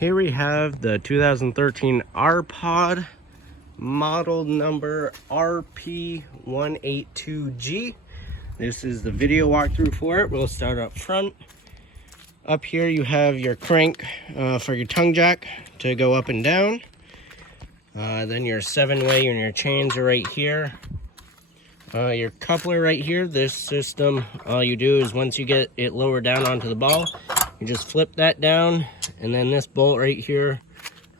Here we have the 2013 R-POD model number RP182G. This is the video walkthrough for it. We'll start up front. Up here you have your crank for your tongue jack to go up and down. Then your 7-way and your chains are right here. Your coupler right here. This system, all you do is once you get it lowered down onto the ball, you just flip that down, and then this bolt right here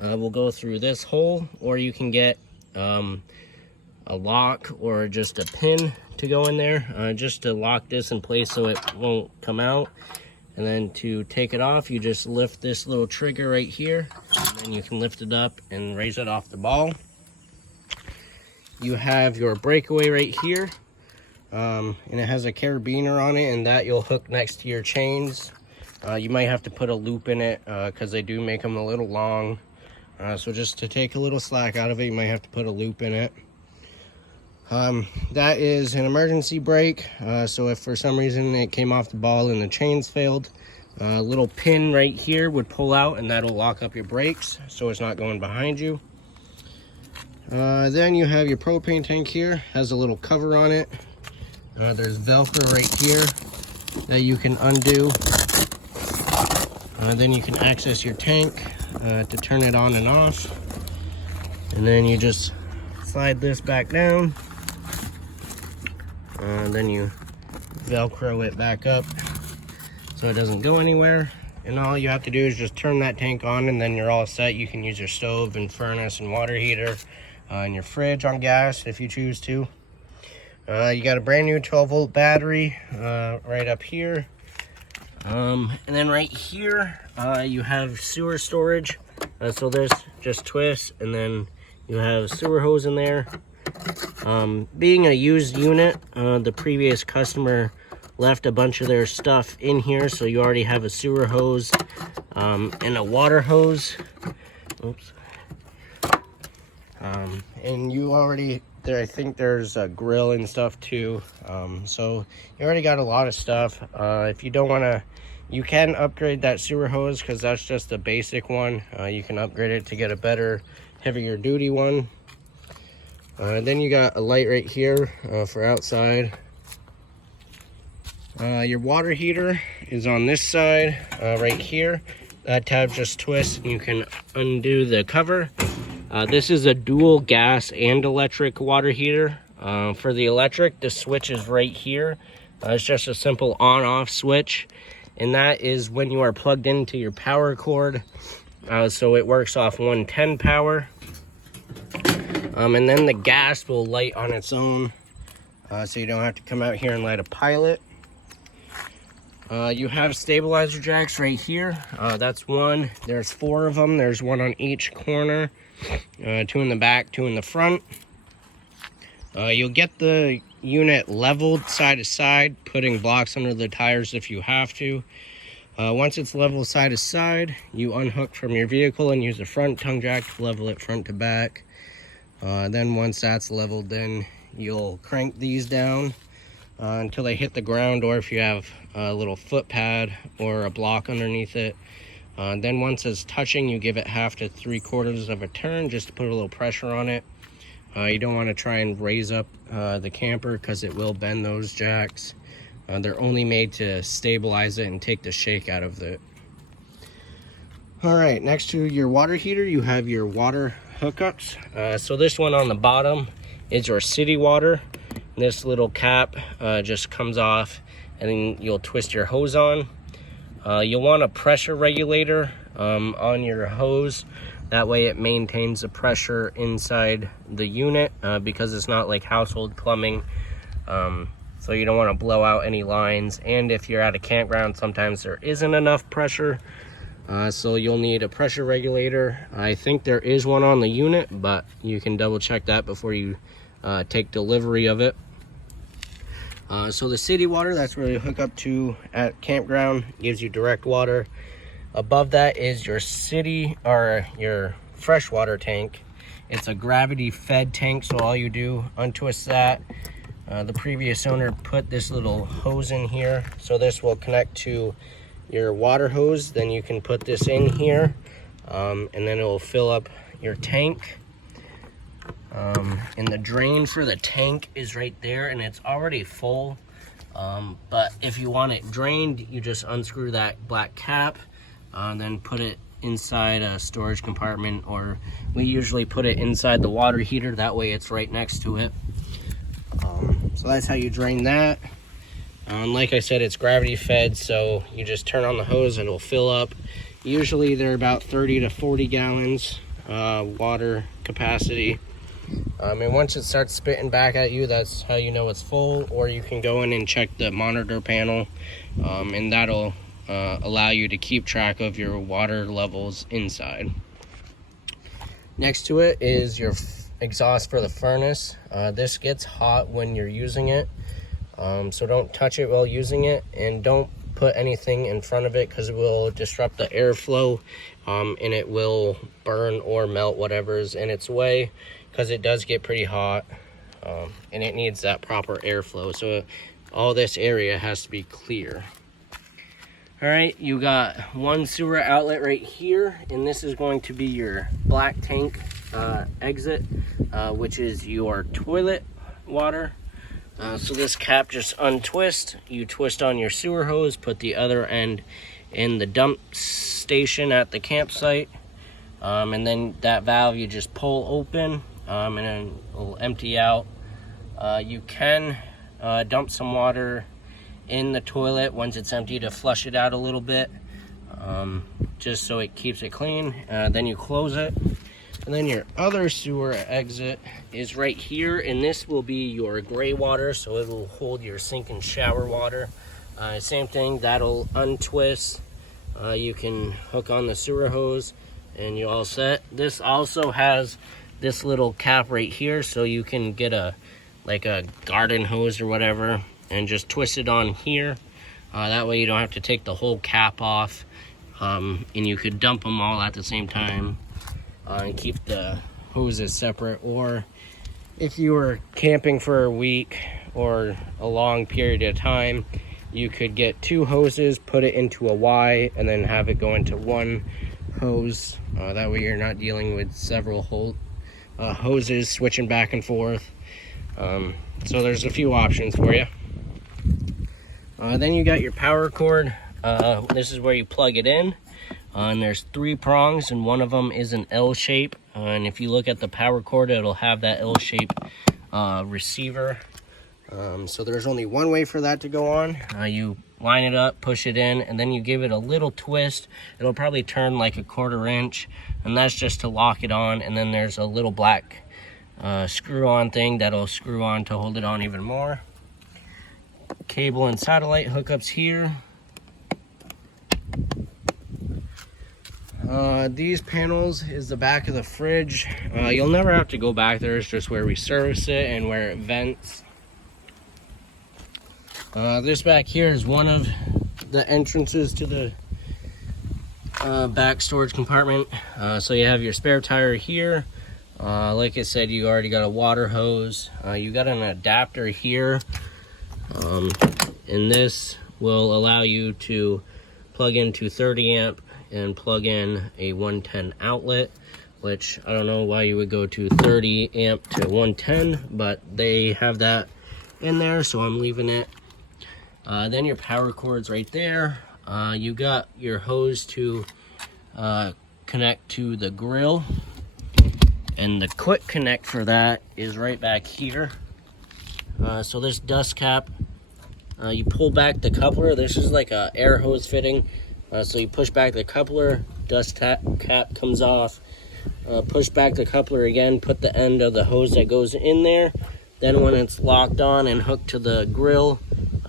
will go through this hole, or you can get a lock or just a pin to go in there just to lock this in place so it won't come out. And then to take it off, you just lift this little trigger right here, and then you can lift it up and raise it off the ball. You have your breakaway right here, and it has a carabiner on it, and that you'll hook next to your chains. You might have to put a loop in it because they do make them a little long. So just to take a little slack out of it, you might have to put a loop in it. That is an emergency brake. So if for some reason it came off the ball and the chains failed, a little pin right here would pull out, and that'll lock up your brakes so it's not going behind you. Then you have your propane tank here. Has a little cover on it. There's Velcro right here that you can undo. Then you can access your tank to turn it on and off. And then you just slide this back down. Then you Velcro it back up so it doesn't go anywhere. And all you have to do is just turn that tank on, and then you're all set. You can use your stove and furnace and water heater and your fridge on gas if you choose to. You got a brand new 12-volt battery right up here. And then right here, you have sewer storage. So this just twists, and then you have sewer hose in there. Being a used unit, the previous customer left a bunch of their stuff in here, so you already have a sewer hose and a water hose. Oops. And you already, I think there's a grill and stuff too. So you already got a lot of stuff. If you don't want to, you can upgrade that sewer hose because that's just a basic one. You can upgrade it to get a better, heavier duty one. Then you got a light right here for outside. Your water heater is on this side right here. That tab just twists and you can undo the cover. This is a dual gas and electric water heater. For the electric, the switch is right here. It's just a simple on-off switch, and that is when you are plugged into your power cord. So it works off 110 power. And then the gas will light on its own, so you don't have to come out here and light a pilot. You have stabilizer jacks right here. That's one. There's 4 of them. There's one on each corner. 2 in the back, 2 in the front. You'll get the unit leveled side to side, putting blocks under the tires if you have to. Once it's level side to side, you unhook from your vehicle and use the front tongue jack to level it front to back. Then once that's leveled, then you'll crank these down until they hit the ground, or if you have a little foot pad or a block underneath it. Then once it's touching, you give it 1/2 to 3/4 of a turn just to put a little pressure on it. You don't want to try and raise up the camper because it will bend those jacks. They're only made to stabilize it and take the shake out of it. All right, next to your water heater, you have your water hookups. So this one on the bottom is your city water. This little cap just comes off, and then you'll twist your hose on. You'll want a pressure regulator on your hose. That way it maintains the pressure inside the unit because it's not like household plumbing. So you don't want to blow out any lines. And if you're at a campground, sometimes there isn't enough pressure. So you'll need a pressure regulator. I think there is one on the unit, but you can double check that before you take delivery of it. So the city water, that's where you hook up to at campground, gives you direct water. Above that is your city or your freshwater tank. It's a gravity fed tank, so all you do, untwist that. The previous owner put this little hose in here, so this will connect to your water hose. Then you can put this in here and then it will fill up your tank. And the drain for the tank is right there, and it's already full. But if you want it drained, you just unscrew that black cap, then put it inside a storage compartment, or we usually put it inside the water heater. That way it's right next to it. So that's how you drain that. Like I said, it's gravity fed, so you just turn on the hose and it'll fill up. Usually they're about 30 to 40 gallons water capacity. And once it starts spitting back at you, that's how you know it's full. Or you can go in and check the monitor panel, and that'll allow you to keep track of your water levels inside. Next to it is your exhaust for the furnace. This gets hot when you're using it, so don't touch it while using it, and don't put anything in front of it because it will disrupt the airflow, and it will burn or melt whatever's in its way, because it does get pretty hot, and it needs that proper airflow. So all this area has to be clear. All right, you got one sewer outlet right here, and this is going to be your black tank exit, which is your toilet water. So this cap just untwists. You twist on your sewer hose, put the other end in the dump station at the campsite, and then that valve you just pull open, and then it'll empty out. You can dump some water in the toilet once it's empty to flush it out a little bit, just so it keeps it clean. Then you close it, and then your other sewer exit is right here, and this will be your gray water, so it will hold your sink and shower water. Same thing, that'll untwist. You can hook on the sewer hose and you're all set. This also has this little cap right here, so you can get a garden hose or whatever and just twist it on here. That way you don't have to take the whole cap off, and you could dump them all at the same time, and keep the hoses separate. Or if you were camping for a week or a long period of time, you could get two hoses, put it into a Y, and then have it go into one hose. That way you're not dealing with several hoses switching back and forth. So there's a few options for you. Then you got your power cord. This is where you plug it in, and there's 3 prongs, and one of them is an L shape, and if you look at the power cord, it'll have that L shape receiver. So there's only one way for that to go on. You line it up, push it in, and then you give it a little twist. It'll probably turn like a 1/4 inch, and that's just to lock it on. And then there's a little black screw-on thing that'll screw on to hold it on even more. Cable and satellite hookups here. These panels is the back of the fridge. You'll never have to go back there. It's just where we service it and where it vents. This back here is one of the entrances to the back storage compartment. So you have your spare tire here. Like I said, you already got a water hose. You got an adapter here, and this will allow you to plug into 30 amp and plug in a 110 outlet, which I don't know why you would go to 30 amp to 110, but they have that in there, so I'm leaving it. Then your power cord's right there. You got your hose to connect to the grill, and the quick connect for that is right back here. So this dust cap, you pull back the coupler. This is like a air hose fitting. So you push back the coupler, dust cap comes off. Push back the coupler again, put the end of the hose that goes in there. Then when it's locked on and hooked to the grill,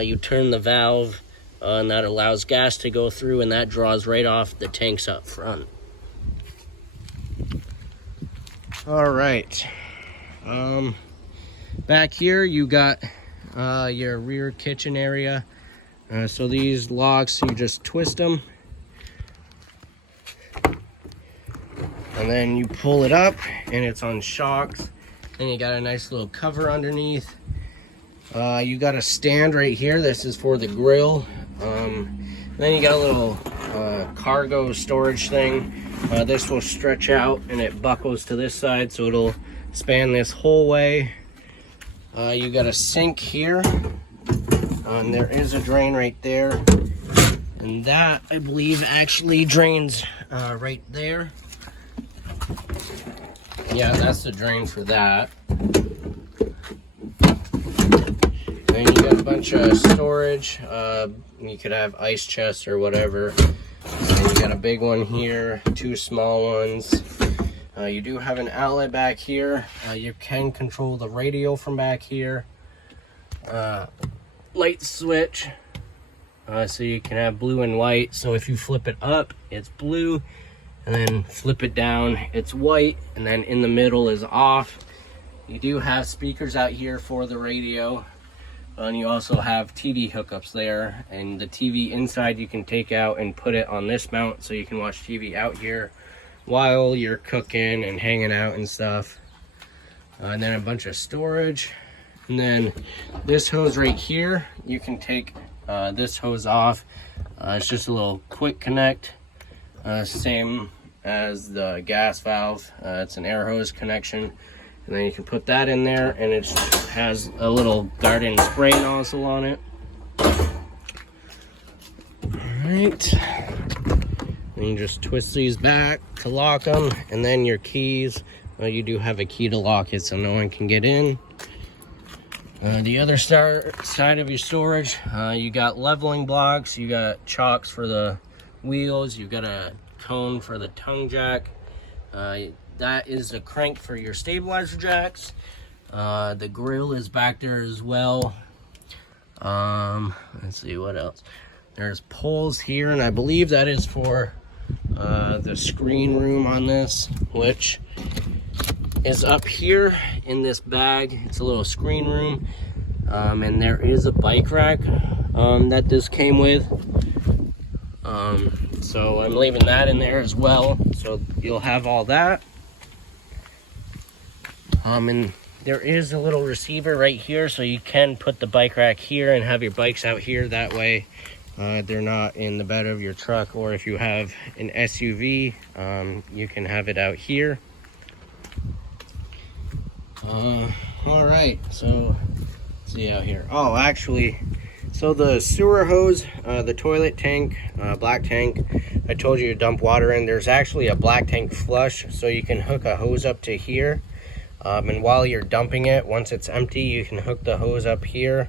you turn the valve, and that allows gas to go through, and that draws right off the tanks up front. All right. Back here you got your rear kitchen area. So these locks, you just twist them, and then you pull it up, and it's on shocks. And you got a nice little cover underneath. You got a stand right here. This is for the grill. Then you got a little cargo storage thing. This will stretch out and it buckles to this side, so it'll span this whole way. You got a sink here, and there is a drain right there, and that I believe actually drains right there. Yeah, that's the drain for that. And you got a bunch of storage. You could have ice chests or whatever. And you got a big one here, 2 small ones. You do have an outlet back here. You can control the radio from back here. Light switch. So you can have blue and white. So if you flip it up, it's blue. And then flip it down, it's white. And then in the middle is off. You do have speakers out here for the radio. And you also have TV hookups there. And the TV inside you can take out and put it on this mount so you can watch TV out here while you're cooking and hanging out and stuff. And then a bunch of storage. And then this hose right here, you can take this hose off. It's just a little quick connect. Same as the gas valve. It's an air hose connection. And then you can put that in there, and it has a little garden spray nozzle on it. Alright. And you just twist these back to lock them, and then your keys. You do have a key to lock it so no one can get in. The other side of your storage, you got leveling blocks, you got chocks for the wheels, you got a cone for the tongue jack. That is a crank for your stabilizer jacks. The grill is back there as well. Let's see what else. There's poles here, and I believe that is for the screen room on this, which is up here in this bag. It's a little screen room. And there is a bike rack that this came with. So I'm leaving that in there as well, so you'll have all that. And there is a little receiver right here, so you can put the bike rack here and have your bikes out here. That way they're not in the bed of your truck, or if you have an SUV, you can have it out here. All right, so let's see out here. Oh, actually, so the sewer hose, the toilet tank, black tank, I told you to dump water in. There's actually a black tank flush, so you can hook a hose up to here. And while you're dumping it, once it's empty, you can hook the hose up here.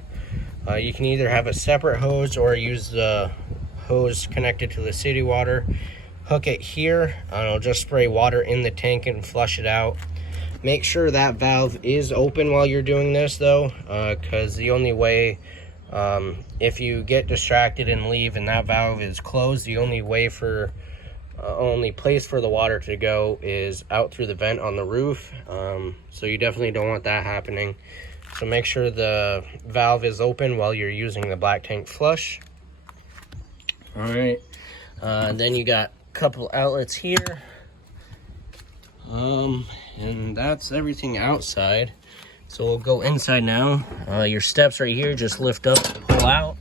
You can either have a separate hose or use the hose connected to the city water. Hook it here, and it'll just spray water in the tank and flush it out. Make sure that valve is open while you're doing this though, because the only way, if you get distracted and leave and that valve is closed, the only way for, only place for the water to go is out through the vent on the roof. So you definitely don't want that happening. So make sure the valve is open while you're using the black tank flush. All right, then you got a couple outlets here. And that's everything outside. So we'll go inside now. Your steps right here, just lift up and pull out.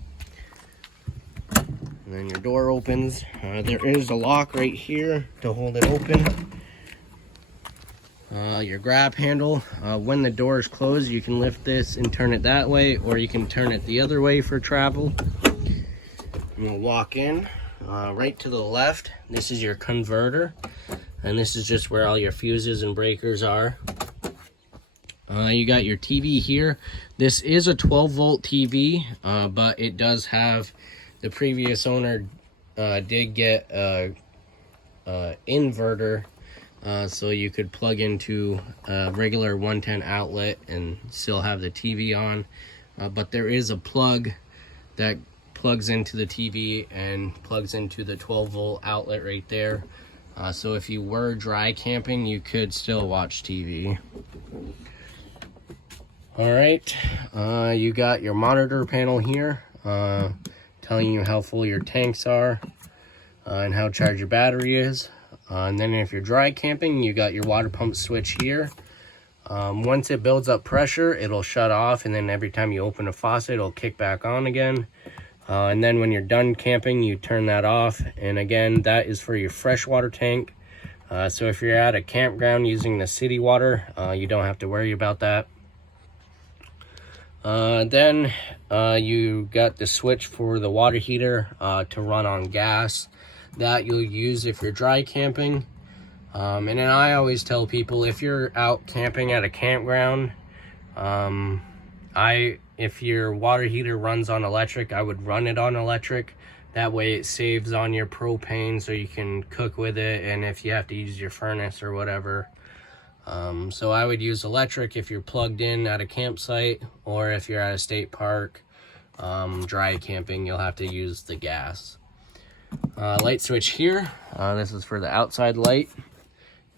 And then your door opens. There is a lock right here to hold it open. Your grab handle. When the door is closed, you can lift this and turn it that way, or you can turn it the other way for travel. And we'll walk in. Right to the left, this is your converter. And this is just where all your fuses and breakers are. You got your TV here. This is a 12-volt TV, but it does have, the previous owner did get a inverter, so you could plug into a regular 110 outlet and still have the TV on. But there is a plug that plugs into the TV and plugs into the 12-volt outlet right there. So if you were dry camping, you could still watch TV. All right, you got your monitor panel here, telling you how full your tanks are and how charged your battery is. And then if you're dry camping, you got your water pump switch here. Once it builds up pressure, it'll shut off, and then every time you open a faucet, it'll kick back on again. And then when you're done camping, you turn that off. And again, that is for your freshwater tank. So if you're at a campground using the city water, you don't have to worry about that. Then you got the switch for the water heater to run on gas that you'll use if you're dry camping. And then I always tell people, if you're out camping at a campground, if your water heater runs on electric, I would run it on electric. That way it saves on your propane so you can cook with it, and if you have to use your furnace or whatever. So I would use electric if you're plugged in at a campsite, or if you're at a state park, dry camping, you'll have to use the gas. Light switch here. This is for the outside light.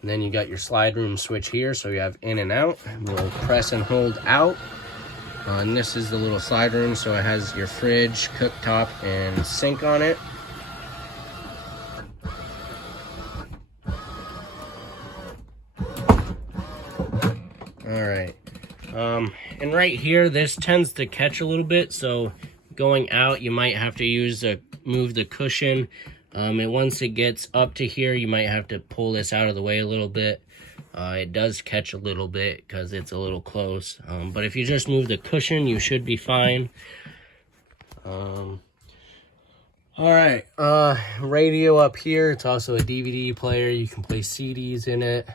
And then you got your slide room switch here, so you have in and out. We'll press and hold out. And this is the little slide room, so it has your fridge, cooktop, and sink on it. Alright. And right here, this tends to catch a little bit, so going out, you might have to move the cushion. And once it gets up to here, you might have to pull this out of the way a little bit. It does catch a little bit because it's a little close. But if you just move the cushion, you should be fine. Alright, radio up here. It's also a DVD player. You can play CDs in it.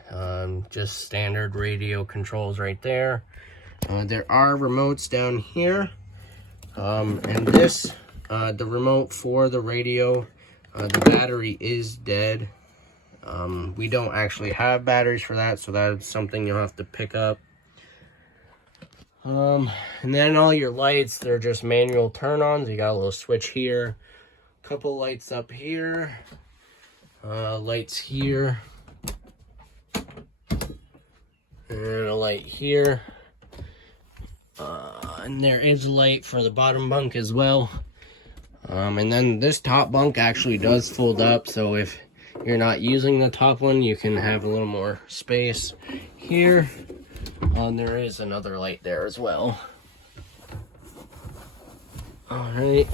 Just standard radio controls right there. There are remotes down here. And this, the remote for the radio, the battery is dead. We don't actually have batteries for that, so that's something you'll have to pick up. And then all your lights, they're just manual turn-ons. You got a little switch here, a couple lights up here, lights here, and a light here. And there is a light for the bottom bunk as well. And then this top bunk actually does fold up, so if you're not using the top one, you can have a little more space here. And there is another light there as well. Alright.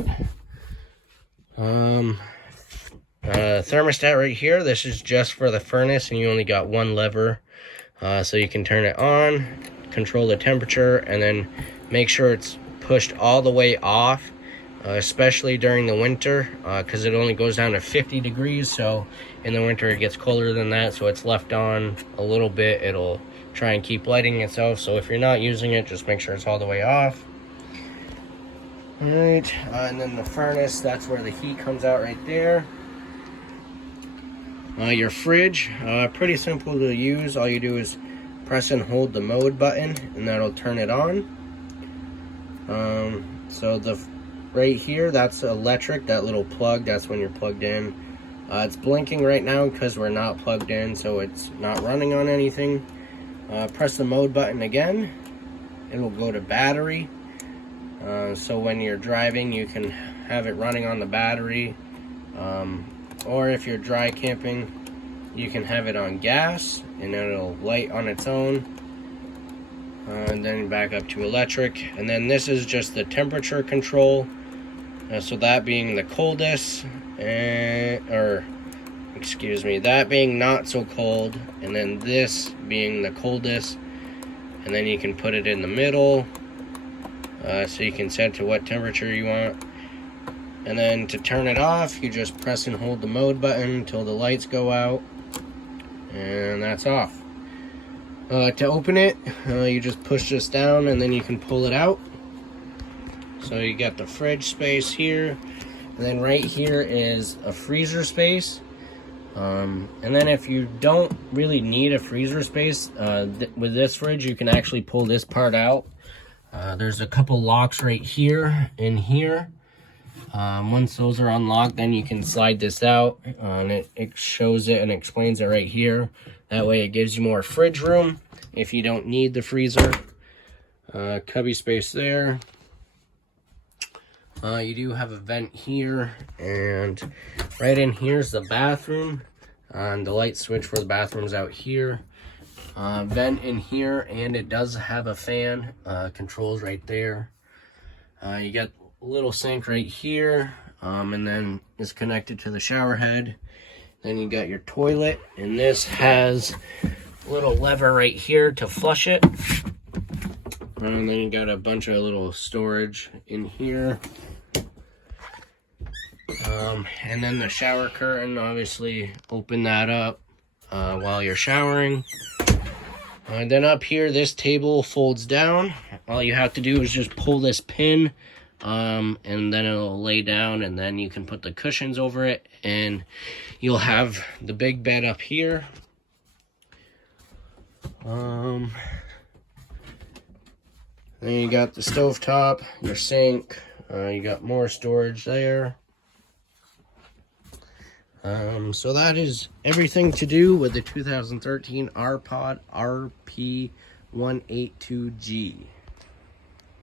Thermostat right here. This is just for the furnace, and you only got one lever. So you can turn it on, control the temperature, and then make sure it's pushed all the way off. Especially during the winter, because it only goes down to 50 degrees, so in the winter it gets colder than that, so it's left on a little bit. It'll try and keep lighting itself, so if you're not using it, just make sure it's all the way off. Alright, and then the furnace, that's where the heat comes out right there. Your fridge, pretty simple to use. All you do is press and hold the mode button, and that'll turn it on. So right here, that's electric, that little plug, that's when you're plugged in. It's blinking right now because we're not plugged in, so it's not running on anything. Press the mode button again, it'll go to battery. So when you're driving, you can have it running on the battery. Or if you're dry camping, you can have it on gas, and it'll light on its own. And then back up to electric. And then this is just the temperature control. So that being the coldest, that being not so cold, and then this being the coldest, and then you can put it in the middle, so you can set to what temperature you want. And then to turn it off, you just press and hold the mode button until the lights go out, and that's off. To open it, you just push this down, and then you can pull it out. So you got the fridge space here, and then right here is a freezer space. And then if you don't really need a freezer space, with this fridge, you can actually pull this part out. There's a couple locks right here and here. Once those are unlocked, then you can slide this out, and it shows it and explains it right here. That way it gives you more fridge room if you don't need the freezer. Cubby space there. You do have a vent here, and right in here is the bathroom, and the light switch for the bathroom's out here. Vent in here, and it does have a fan. Controls right there. You got little sink right here, and then it's connected to the shower head. Then you got your toilet, and this has a little lever right here to flush it. And then you got a bunch of little storage in here. And then the shower curtain, obviously open that up while you're showering. And then up here, this table folds down. All you have to do is just pull this pin, and then it'll lay down, and then you can put the cushions over it, and you'll have the big bed up here. Then you got the stovetop, your sink, you got more storage there. So that is everything to do with the 2013 R-POD RP182G.